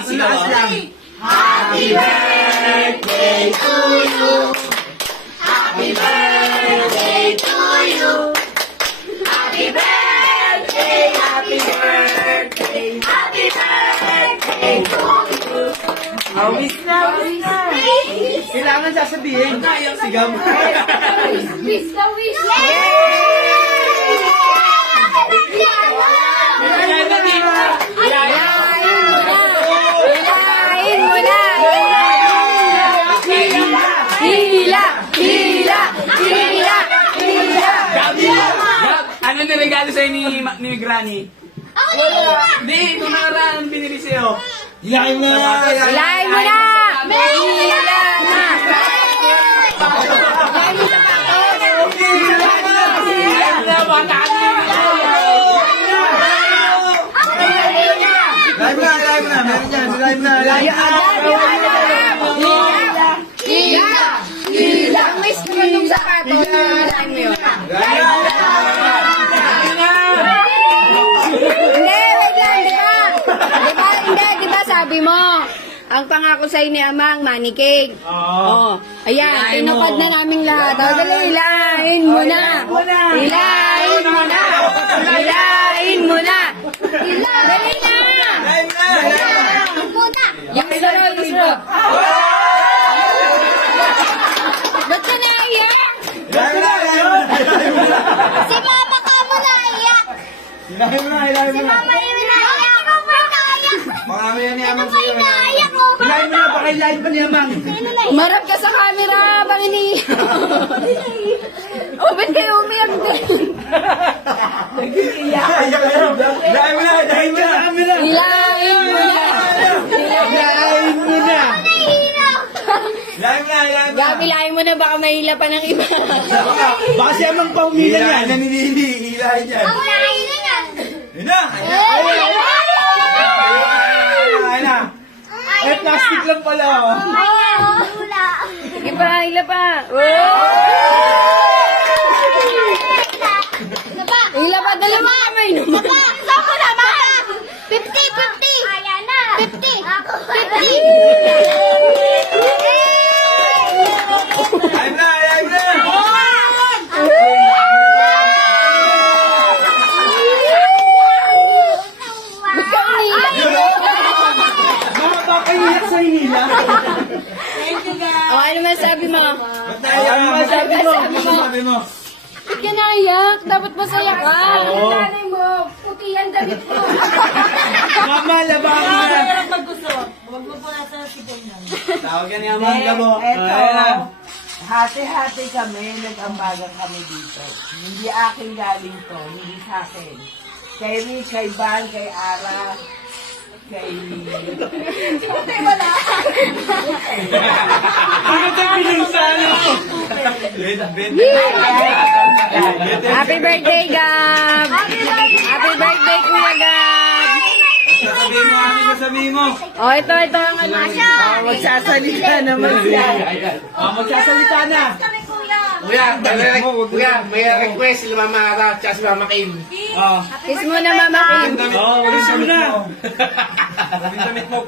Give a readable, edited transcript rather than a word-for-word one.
Lakas lang. Happy birthday to you. Happy birthday to you. Happy birthday, happy birthday, happy birthday to you. Wish na, wish na. Kailangan sasabihin. Ayaw sigam. Wish na, wish na. Hilahin mo na! Hila! Hila! Hila! Hila! Ano niregalo sa'yo ni Granny? Hindi, kung nakaraan binili sa'yo. Hilahin mo na! Hilahin mo na! Hila na! Live na. Hila! Hila! Ang may spoon yung sapatos. Hilahin mo yun. Hindi, wait lang, di ba? Hindi, di ba sabi mo, ang pangako sa'yo ni Amang, money cake. Oo. Ayan, tinupad na namin lahat. O, dali, hilahin mo na. Hilahin mo na. Hilahin mo na. Dali na. Yung sunod. Ba't ka naiyak? Si Mama ka mo naiyak. Hilahin mo na. Mama yung naiyak. Ako pa naiyak. Marami yan ni Ano Amang ba sa'yo. yung naiyak ko? Hilahin mo na, pakilahin pa ni Amang. Umarap ka sa camera, bang ini? Oh, ba't kayo umiyak din? Hilahin mo na. Hilahin mo na. Gabi, hilahin mo na, baka mahila pa ng iba. Baka si Amang pa umila niyan. Hilahin yan. Ako naiyak yan. Yun na. Ayun na. Eh, plastic lang pala. Wala. Sige pa, hila pa. Hila pa, dalawa kamay naman. Gusto ko naman. 50. Ayan na. 50. Ako. 50. Ayun na. Ba't ka umiyak? Makapapaiyak sa hila. O, ano masabi mo? Ano masabi mo? Ba't ka naiyak? Dapat masaya ka. Ang nanay mo, puti ang damit mo. Mama, labahan mo na. Huwag mo po nasa sipon yan. Tawag yan ni Amang Gabo. Eto, hati-hati kami, nag-ambagan kami dito. Hindi akin galing to, hindi sa akin. Kay Rick, kay Van, kay Ara, kay... Ano ito pinunsan? Happy birthday, Gab! Happy birthday, Kuya Gab! Sasabihin mo. O, ito ang ano. Magsasalita naman siya. Magsasalita na. Kuya, may request sila Mama Ara at si Mama Kim. Kiss mo na, Mama Kim. Walis mo na. Damit mo.